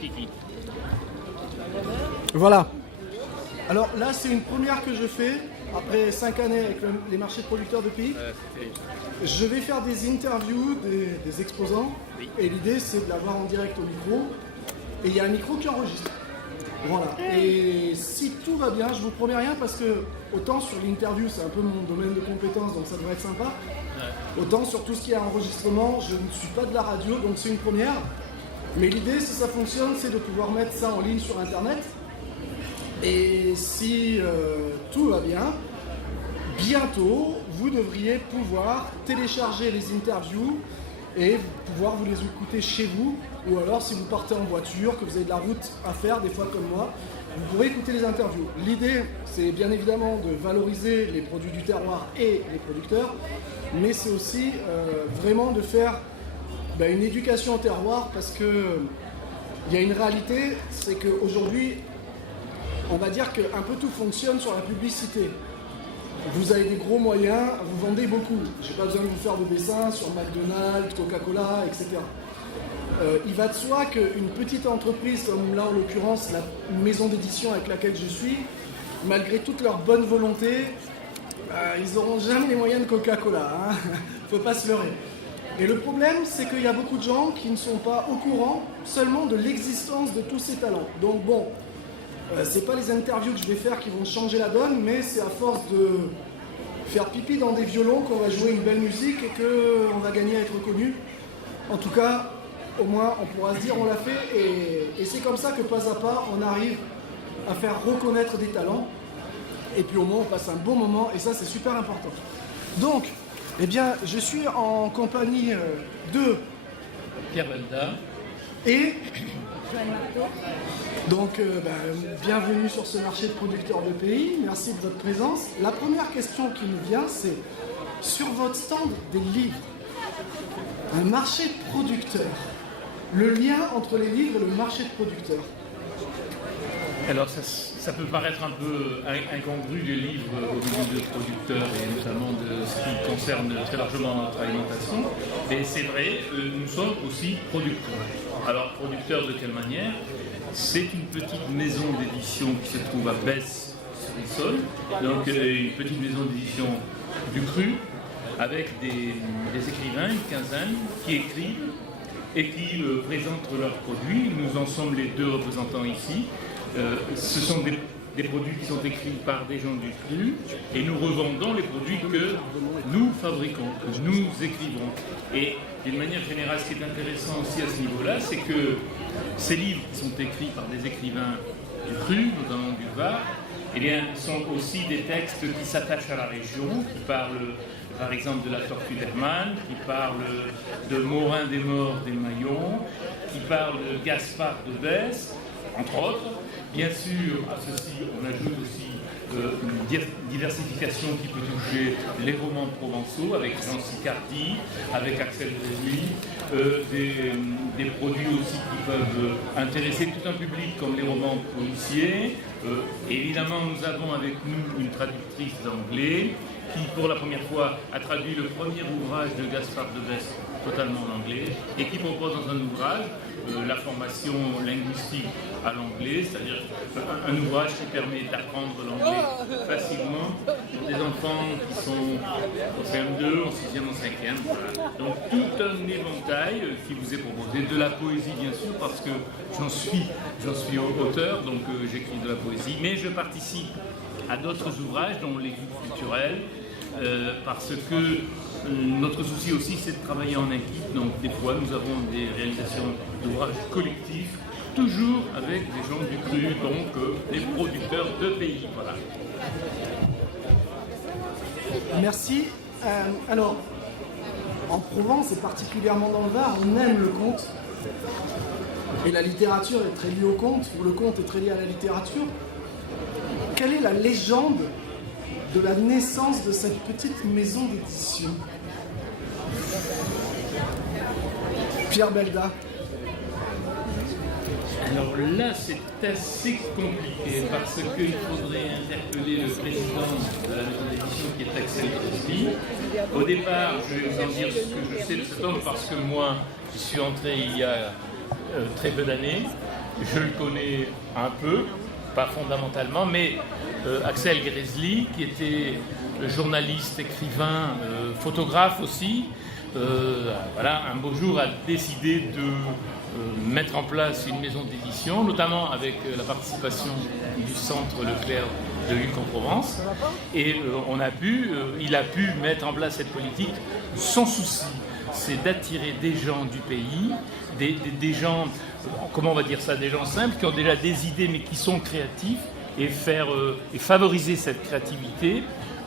Kiki. Voilà. Alors là, c'est une première que je fais après 5 années avec les marchés de producteurs de pays. Je vais faire des interviews des exposants. Oui. Et l'idée, c'est de l'avoir en direct au micro. Et il y a un micro qui enregistre. Voilà. Et si tout va bien, je vous promets rien parce que autant sur l'interview, c'est un peu mon domaine de compétence, donc ça devrait être sympa. Autant sur tout ce qui est enregistrement, je ne suis pas de la radio, donc c'est une première. Mais l'idée, si ça fonctionne, c'est de pouvoir mettre ça en ligne sur Internet. Et si tout va bien, bientôt, vous devriez pouvoir télécharger les interviews et pouvoir vous les écouter chez vous. Ou alors, si vous partez en voiture, que vous avez de la route à faire, des fois comme moi, vous pourrez écouter les interviews. L'idée, c'est bien évidemment de valoriser les produits du terroir et les producteurs, mais c'est aussi vraiment de faire une éducation au terroir parce que il y a une réalité, c'est qu'aujourd'hui, on va dire qu'un peu tout fonctionne sur la publicité. Vous avez des gros moyens, vous vendez beaucoup. J'ai pas besoin de vous faire de dessins sur McDonald's, Coca-Cola, etc. Il va de soi qu'une petite entreprise, comme là en l'occurrence la maison d'édition avec laquelle je suis, malgré toute leur bonne volonté, ils n'auront jamais les moyens de Coca-Cola. Hein. Faut pas se leurrer. Et le problème, c'est qu'il y a beaucoup de gens qui ne sont pas au courant seulement de l'existence de tous ces talents. Donc bon, c'est pas les interviews que je vais faire qui vont changer la donne, mais c'est à force de faire pipi dans des violons qu'on va jouer une belle musique et qu'on va gagner à être reconnu. En tout cas, au moins, on pourra se dire on l'a fait et c'est comme ça que pas à pas, on arrive à faire reconnaître des talents. Et puis au moins, on passe un bon moment et ça, c'est super important. Donc, eh bien, je suis en compagnie de Pierre Belda et Joanne Marteau. donc bienvenue sur ce marché de producteurs de pays. Merci de votre présence. La première question qui nous vient, c'est sur votre stand des livres, un marché de producteurs. Le lien entre les livres et le marché de producteurs. Alors ça peut paraître un peu incongru les livres au niveau de producteurs et notamment de ce qui concerne très largement notre alimentation. Et c'est vrai, nous sommes aussi producteurs. Alors producteurs de quelle manière? C'est une petite maison d'édition qui se trouve à Besse-sur-Essonne, donc une petite maison d'édition du cru avec des écrivains, une quinzaine, qui écrivent et qui présentent leurs produits. Nous en sommes les deux représentants ici. Ce sont des produits qui sont écrits par des gens du cru et nous revendons les produits que nous fabriquons, que nous écrivons. Et d'une manière générale, ce qui est intéressant aussi à ce niveau-là, c'est que ces livres qui sont écrits par des écrivains du cru, notamment du Var, eh bien, sont aussi des textes qui s'attachent à la région, qui parlent par exemple de la tortue d'Hermann, qui parlent de Morin des Morts des Maillons, qui parlent de Gaspard de Besse, entre autres. Bien sûr, à ceci, on ajoute aussi une diversification qui peut toucher les romans provençaux avec Jean Sicardi, avec Axel Brézuy, des produits aussi qui peuvent intéresser tout un public comme les romans policiers. Évidemment, nous avons avec nous une traductrice d'anglais qui, pour la première fois, a traduit le premier ouvrage de Gaspard de Besse totalement en anglais et qui propose dans un ouvrage la formation linguistique à l'anglais, c'est-à-dire un ouvrage qui permet d'apprendre l'anglais facilement pour des enfants qui sont au CM2, en 6e, en 5e. Voilà. Donc tout un éventail qui vous est proposé, de la poésie bien sûr, parce que j'en suis auteur, donc j'écris de la poésie, mais je participe à d'autres ouvrages, dont les guides culturels, parce que notre souci aussi, c'est de travailler en équipe. Donc, des fois, nous avons des réalisations d'ouvrages collectifs, toujours avec des gens du cru, donc des producteurs de pays. Voilà. Merci. Alors, en Provence, et particulièrement dans le Var, on aime le conte. Et la littérature est très liée au conte, ou le conte est très lié à la littérature. Quelle est la légende de la naissance de cette petite maison d'édition? Pierre Belda. Alors là, c'est assez compliqué parce qu'il faudrait interpeller le président de la maison d'édition qui est Axel Brézuy. Au départ, je vais vous en dire ce que je sais de cet homme parce que moi, je suis entré il y a très peu d'années. je le connais un peu, pas fondamentalement, mais Axel Grizzly, qui était journaliste, écrivain, photographe aussi, voilà, un beau jour a décidé de mettre en place une maison d'édition, notamment avec la participation du Centre Leclerc de Luc-en-Provence. Et il a pu mettre en place cette politique. Son souci, c'est d'attirer des gens du pays, des gens, comment on va dire ça, des gens simples qui ont déjà des idées mais qui sont créatifs et favoriser cette créativité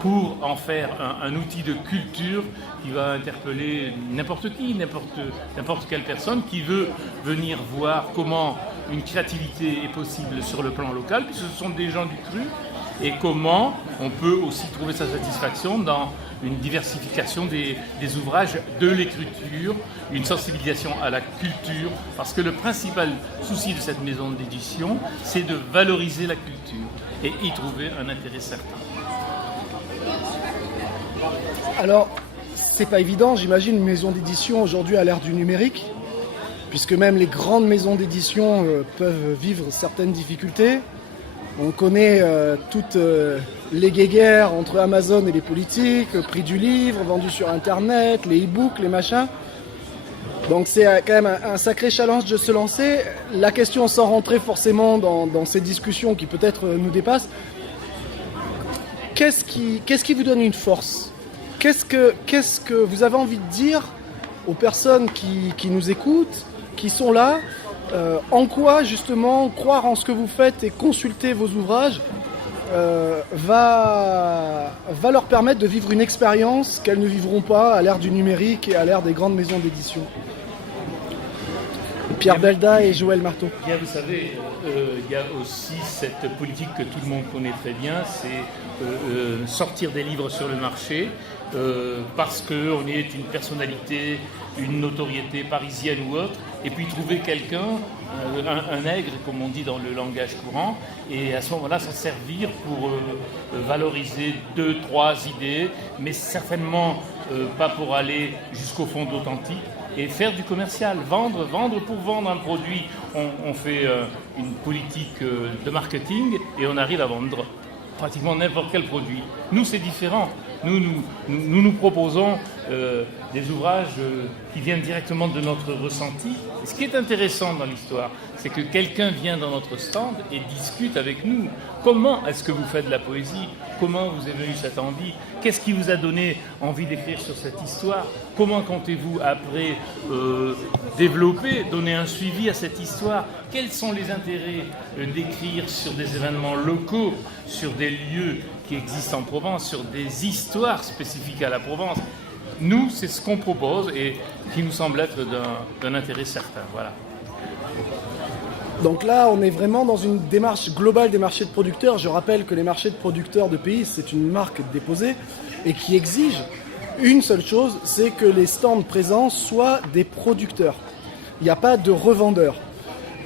pour en faire un outil de culture qui va interpeller n'importe qui, n'importe quelle personne qui veut venir voir comment une créativité est possible sur le plan local, puisque ce sont des gens du cru, et comment on peut aussi trouver sa satisfaction dans une diversification des ouvrages, de l'écriture, une sensibilisation à la culture, parce que le principal souci de cette maison d'édition, c'est de valoriser la culture et y trouver un intérêt certain. Alors, c'est pas évident, j'imagine, une maison d'édition aujourd'hui à l'ère du numérique, puisque même les grandes maisons d'édition peuvent vivre certaines difficultés. On connaît toutes les guéguerres entre Amazon et les politiques, le prix du livre vendu sur Internet, les e-books, les machins. Donc c'est quand même un sacré challenge de se lancer. La question, sans rentrer forcément dans ces discussions qui peut-être nous dépassent, qu'est-ce qui vous donne une force ? Qu'est-ce que vous avez envie de dire aux personnes qui nous écoutent, qui sont là ? En quoi justement croire en ce que vous faites et consulter vos ouvrages va leur permettre de vivre une expérience qu'elles ne vivront pas à l'ère du numérique et à l'ère des grandes maisons d'édition. Pierre Belda et Joël Marteau. Bien, vous savez, il y a aussi cette politique que tout le monde connaît très bien, c'est sortir des livres sur le marché parce qu'on est une personnalité, une notoriété parisienne ou autre, et puis trouver quelqu'un, un nègre, comme on dit dans le langage courant, et à ce moment-là s'en servir pour valoriser 2-3 idées, mais certainement pas pour aller jusqu'au fond d'authentique, et faire du commercial, vendre pour vendre un produit. On fait une politique de marketing et on arrive à vendre pratiquement n'importe quel produit. Nous, c'est différent. Nous proposons des ouvrages qui viennent directement de notre ressenti. Et ce qui est intéressant dans l'histoire, c'est que quelqu'un vient dans notre stand et discute avec nous. Comment est-ce que vous faites de la poésie ? Comment vous avez eu cette envie ? Qu'est-ce qui vous a donné envie d'écrire sur cette histoire ? Comment comptez-vous après développer, donner un suivi à cette histoire ? Quels sont les intérêts d'écrire sur des événements locaux, sur des lieux qui existent en Provence, sur des histoires spécifiques à la Provence ? Nous, c'est ce qu'on propose et qui nous semble être d'un intérêt certain. Voilà. Donc là, on est vraiment dans une démarche globale des marchés de producteurs. Je rappelle que les marchés de producteurs de pays, c'est une marque déposée et qui exige une seule chose, c'est que les stands présents soient des producteurs. Il n'y a pas de revendeurs.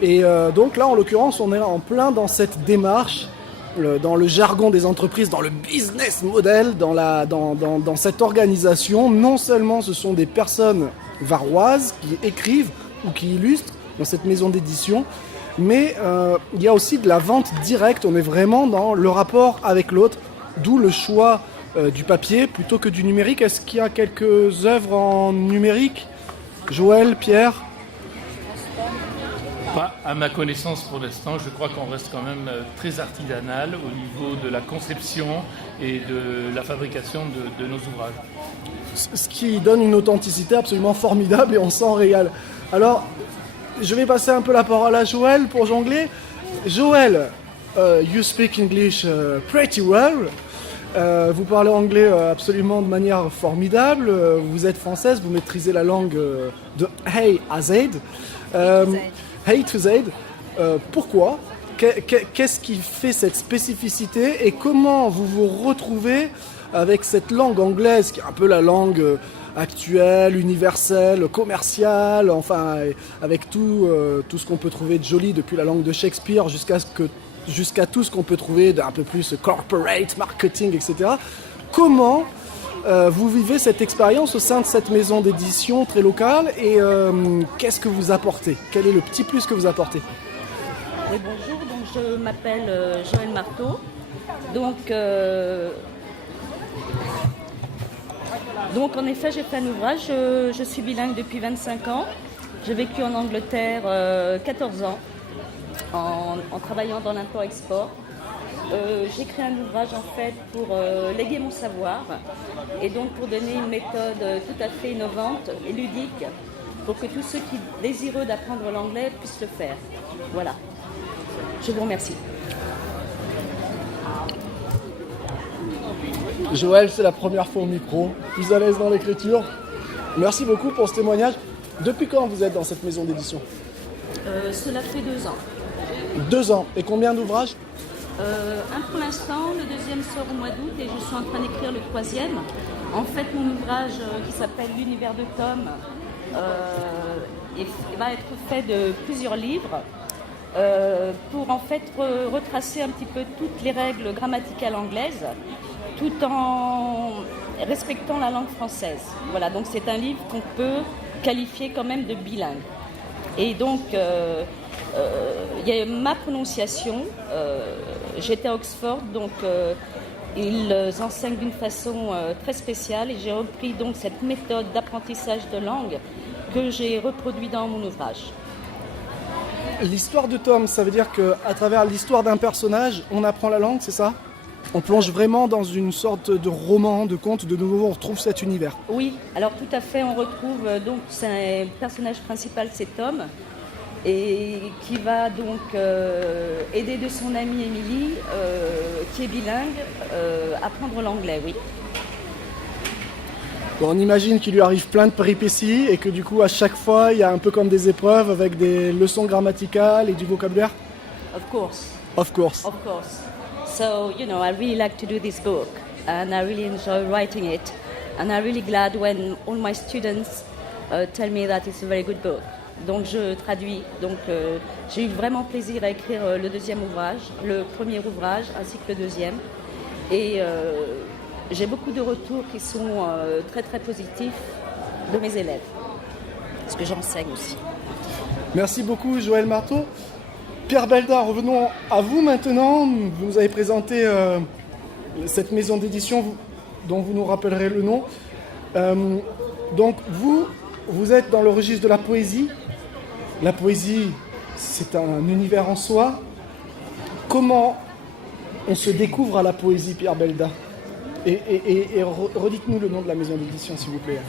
Et donc là, en l'occurrence, on est en plein dans cette démarche, dans le jargon des entreprises, dans le business model, dans cette organisation. Non seulement ce sont des personnes varoises qui écrivent ou qui illustrent dans cette maison d'édition, mais il y a aussi de la vente directe. On est vraiment dans le rapport avec l'autre, d'où le choix du papier plutôt que du numérique. Est-ce qu'il y a quelques œuvres en numérique ? Joël, Pierre ? Pas à ma connaissance pour l'instant. Je crois qu'on reste quand même très artisanal au niveau de la conception et de la fabrication de nos ouvrages. Ce qui donne une authenticité absolument formidable et on s'en régale. Alors, je vais passer un peu la parole à Joël pour jongler. Joël, you speak English pretty well. Vous parlez anglais absolument de manière formidable. Vous êtes française, vous maîtrisez la langue de A à Z. A to Z. Pourquoi ? Qu'est-ce qui fait cette spécificité et comment vous vous retrouvez avec cette langue anglaise qui est un peu la langue actuelle, universelle, commerciale, enfin avec tout ce qu'on peut trouver de joli depuis la langue de Shakespeare jusqu'à tout ce qu'on peut trouver d'un peu plus corporate, marketing, etc. Comment vous vivez cette expérience au sein de cette maison d'édition très locale et qu'est-ce que vous apportez ? Quel est le petit plus que vous apportez ? Oui, bonjour. Donc, je m'appelle Joël Marteau. Donc, en effet, j'ai fait un ouvrage. Je suis bilingue depuis 25 ans. J'ai vécu en Angleterre 14 ans en travaillant dans l'import-export. J'ai créé un ouvrage en fait pour léguer mon savoir et donc pour donner une méthode tout à fait innovante et ludique pour que tous ceux qui désireux d'apprendre l'anglais puissent le faire. Voilà. Je vous remercie. Joël, c'est la première fois au micro, plus à l'aise dans l'écriture. Merci beaucoup pour ce témoignage. Depuis quand vous êtes dans cette maison d'édition? Cela fait 2 ans. 2 ans. Et combien d'ouvrages? Un pour l'instant, le deuxième sort au mois d'août et je suis en train d'écrire le 3e. En fait, mon ouvrage qui s'appelle L'univers de Tom va être fait de plusieurs livres pour en fait retracer un petit peu toutes les règles grammaticales anglaises tout en respectant la langue française. Voilà, donc c'est un livre qu'on peut qualifier quand même de bilingue. Et donc, il y a ma prononciation. J'étais à Oxford, donc ils enseignent d'une façon très spéciale et j'ai repris donc cette méthode d'apprentissage de langue que j'ai reproduite dans mon ouvrage. L'histoire de Tom, ça veut dire qu'à travers l'histoire d'un personnage, on apprend la langue, c'est ça? On plonge vraiment dans une sorte de roman, de conte, de nouveau on retrouve cet univers. Oui, alors tout à fait, on retrouve donc c'est un personnage principal, c'est Tom, et qui va donc aider de son amie Émilie, qui est bilingue, à apprendre l'anglais, oui. Bon, on imagine qu'il lui arrive plein de péripéties et que du coup à chaque fois il y a un peu comme des épreuves avec des leçons grammaticales et du vocabulaire. Of course. Of course. Of course. So, you know, I really like to do this book and I really enjoy writing it. And I'm really glad when all my students tell me that it's a very good book. Donc je traduis. Donc j'ai eu vraiment plaisir à écrire le deuxième ouvrage, le premier ouvrage ainsi que le deuxième. Et j'ai beaucoup de retours qui sont très très positifs de mes élèves. Parce que j'enseigne aussi. Merci beaucoup Joël Marteau. Pierre Belda, revenons à vous maintenant. Vous nous avez présenté cette maison d'édition dont vous nous rappellerez le nom. Donc vous êtes dans le registre de la poésie. La poésie, c'est un univers en soi. Comment on se découvre à la poésie, Pierre Belda? Et redites-nous le nom de la maison d'édition, s'il vous plaît.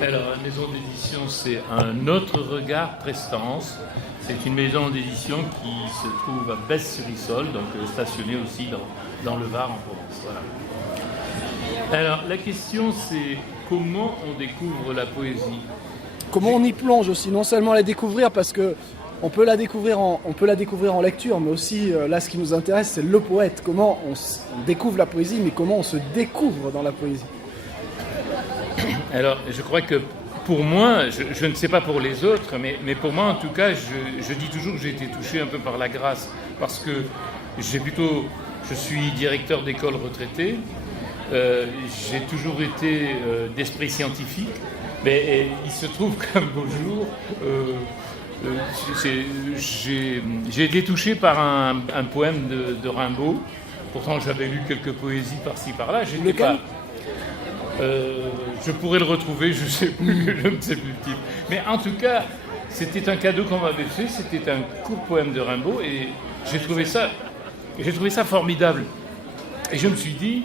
Alors, la maison d'édition, c'est Un autre regard prestance. C'est une maison d'édition qui se trouve à Besse-sur-Issole, donc stationnée aussi dans le Var en Provence. Voilà. Alors, la question, c'est comment on découvre la poésie? Comment on y plonge aussi, non seulement la découvrir, parce que on peut la découvrir en lecture, mais aussi, là, ce qui nous intéresse, c'est le poète. Comment on découvre la poésie, mais comment on se découvre dans la poésie? Alors, je crois que pour moi, je ne sais pas pour les autres, mais pour moi, en tout cas, je dis toujours que j'ai été touché un peu par la grâce, parce que je suis directeur d'école retraité, j'ai toujours été d'esprit scientifique, mais il se trouve qu'un beau jour, j'ai été touché par un poème de Rimbaud. Pourtant, j'avais lu quelques poésies par-ci par-là. Lequel ? Je pourrais le retrouver, je ne sais plus le type. Mais en tout cas, c'était un cadeau qu'on m'avait fait. C'était un court poème de Rimbaud et j'ai trouvé ça formidable. Et je me suis dit,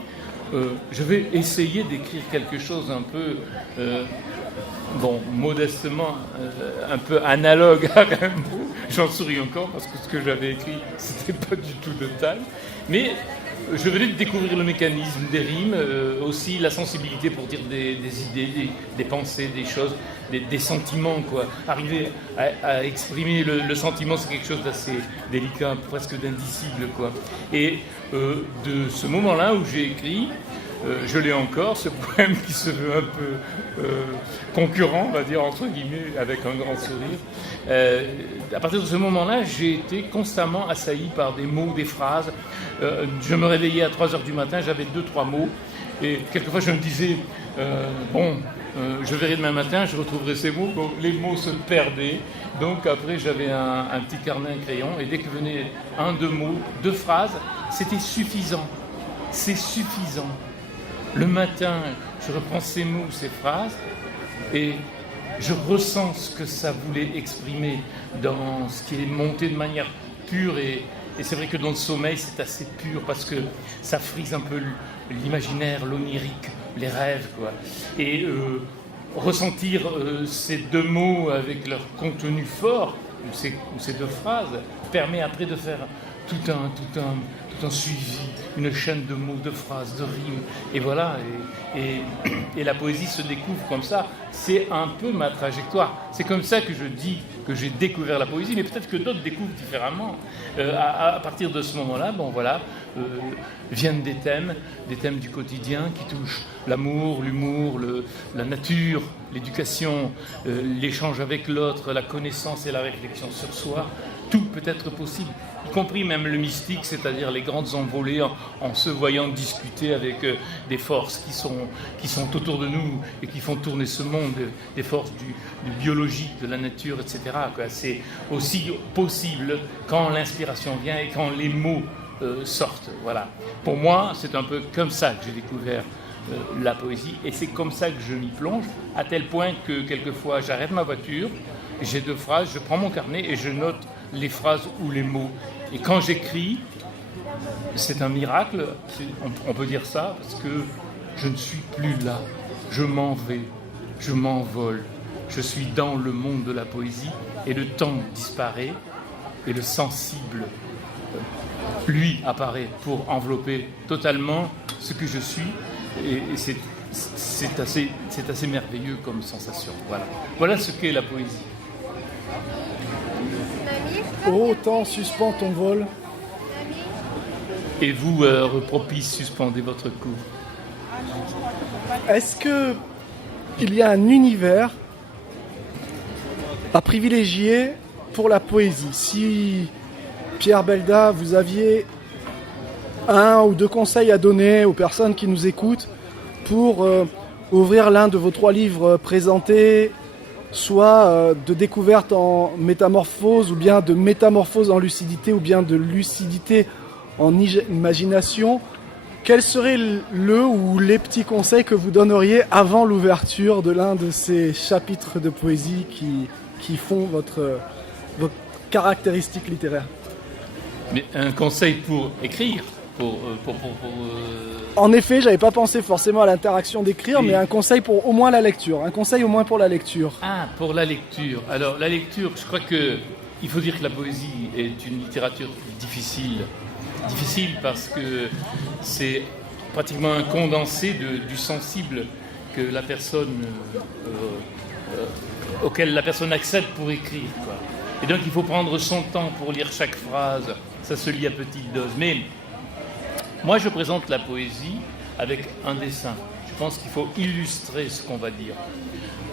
je vais essayer d'écrire quelque chose un peu, modestement, un peu analogue à Rimbaud. J'en souris encore parce que ce que j'avais écrit, c'était pas du tout de taille. Mais je venais de découvrir le mécanisme des rimes, aussi la sensibilité pour dire des idées, des pensées, des choses, des sentiments, quoi. Arriver à exprimer le sentiment, c'est quelque chose d'assez délicat, presque d'indicible, quoi. Et de ce moment-là où j'ai écrit, je l'ai encore, ce poème qui se veut un peu concurrent, on va dire, entre guillemets, avec un grand sourire. À partir de ce moment-là, j'ai été constamment assailli par des mots, des phrases. Je me réveillais à 3h du matin, j'avais 2-3 mots. Et quelquefois, je me disais, je verrai demain matin, je retrouverai ces mots. Bon, les mots se perdaient. Donc après, j'avais un petit carnet, un crayon, et dès que venait un, deux mots, deux phrases, c'était suffisant. C'est suffisant. Le matin, je reprends ces mots, ces phrases, et je ressens ce que ça voulait exprimer dans ce qui est monté de manière pure. Et c'est vrai que dans le sommeil, c'est assez pur parce que ça frise un peu l'imaginaire, l'onirique, les rêves, quoi. Et ressentir ces deux mots avec leur contenu fort, ou ces deux phrases, permet après de faire tout un suivi, une chaîne de mots, de phrases, de rimes, et voilà, et la poésie se découvre comme ça. C'est un peu ma trajectoire. C'est comme ça que je dis que j'ai découvert la poésie, mais peut-être que d'autres découvrent différemment. À partir de ce moment-là, viennent des thèmes du quotidien qui touchent l'amour, l'humour, la nature, l'éducation, l'échange avec l'autre, la connaissance et la réflexion sur soi. Tout peut être possible, y compris même le mystique, c'est-à-dire les grandes envolées en se voyant discuter avec des forces qui sont autour de nous et qui font tourner ce monde, des forces du biologique, de la nature, etc. C'est aussi possible quand l'inspiration vient et quand les mots sortent. Voilà. Pour moi, c'est un peu comme ça que j'ai découvert la poésie, et c'est comme ça que je m'y plonge, à tel point que quelquefois j'arrête ma voiture, j'ai deux phrases, je prends mon carnet et je note les phrases ou les mots. Et quand j'écris, c'est un miracle, on peut dire ça, parce que je ne suis plus là, je m'en vais, je m'envole, je suis dans le monde de la poésie, et le temps disparaît, et le sensible, lui, apparaît pour envelopper totalement ce que je suis, et c'est assez merveilleux comme sensation. Voilà ce qu'est la poésie. Ô temps, suspends ton vol. Et vous, propice, suspendez votre cours. Est-ce qu'il y a un univers à privilégier pour la poésie? Si, Pierre Belda, vous aviez un ou deux conseils à donner aux personnes qui nous écoutent pour ouvrir l'un de vos 3 livres présentés, soit de découverte en métamorphose, ou bien de métamorphose en lucidité, ou bien de lucidité en imagination, quel serait le ou les petits conseils que vous donneriez avant l'ouverture de l'un de ces chapitres de poésie qui font votre caractéristique littéraire? Mais un conseil pour écrire, En effet, j'avais pas pensé forcément à l'interaction d'écrire, mais un conseil pour au moins la lecture. Un conseil au moins pour la lecture. Ah, pour la lecture. Alors, la lecture, je crois qu'il faut dire que la poésie est une littérature difficile. Difficile parce que c'est pratiquement un condensé du sensible que la personne, auquel la personne accède pour écrire, quoi. Et donc, il faut prendre son temps pour lire chaque phrase. Ça se lit à petite dose. Mais moi, je présente la poésie avec un dessin. Je pense qu'il faut illustrer ce qu'on va dire.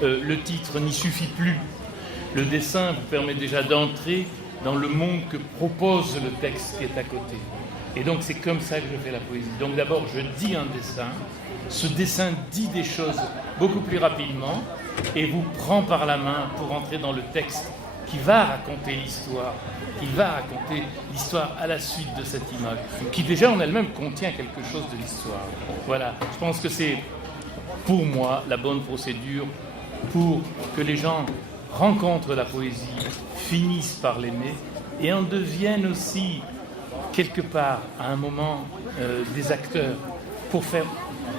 Le titre n'y suffit plus. Le dessin vous permet déjà d'entrer dans le monde que propose le texte qui est à côté. Et donc, c'est comme ça que je fais la poésie. Donc, d'abord, je dis un dessin. Ce dessin dit des choses beaucoup plus rapidement et vous prend par la main pour entrer dans le texte qui va raconter l'histoire à la suite de cette image, qui déjà en elle-même contient quelque chose de l'histoire. Voilà, je pense que c'est pour moi la bonne procédure pour que les gens rencontrent la poésie, finissent par l'aimer et en deviennent aussi quelque part à un moment des acteurs pour faire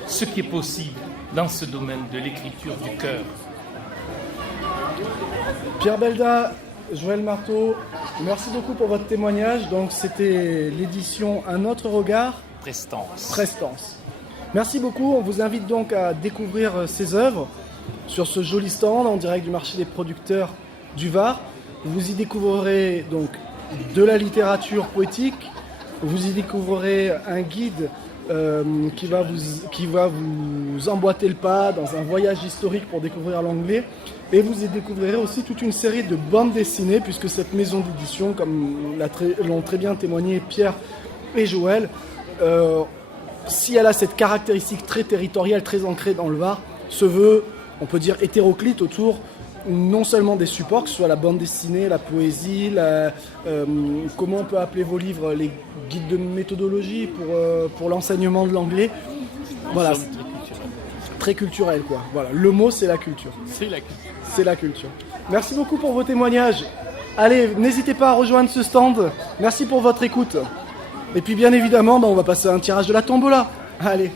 ce qui est possible dans ce domaine de l'écriture du cœur. Pierre Belda, Joël Marteau, merci beaucoup pour votre témoignage. Donc c'était l'édition Un autre regard. Prestance. Merci beaucoup. On vous invite donc à découvrir ces œuvres sur ce joli stand en direct du marché des producteurs du Var. Vous y découvrirez donc de la littérature poétique. Vous y découvrirez un guide qui va vous emboîter le pas dans un voyage historique pour découvrir l'anglais. Et vous y découvrirez aussi toute une série de bandes dessinées, puisque cette maison d'édition, comme l'ont très bien témoigné Pierre et Joël, si elle a cette caractéristique très territoriale, très ancrée dans le Var, se veut, on peut dire, hétéroclite autour non seulement des supports, que ce soit la bande dessinée, la poésie, comment on peut appeler vos livres, les guides de méthodologie pour l'enseignement de l'anglais. Voilà, très culturel quoi. Voilà, le mot c'est la culture. C'est la culture. C'est la culture. Merci beaucoup pour vos témoignages. Allez, n'hésitez pas à rejoindre ce stand. Merci pour votre écoute. Et puis bien évidemment, on va passer à un tirage de la tombola. Allez.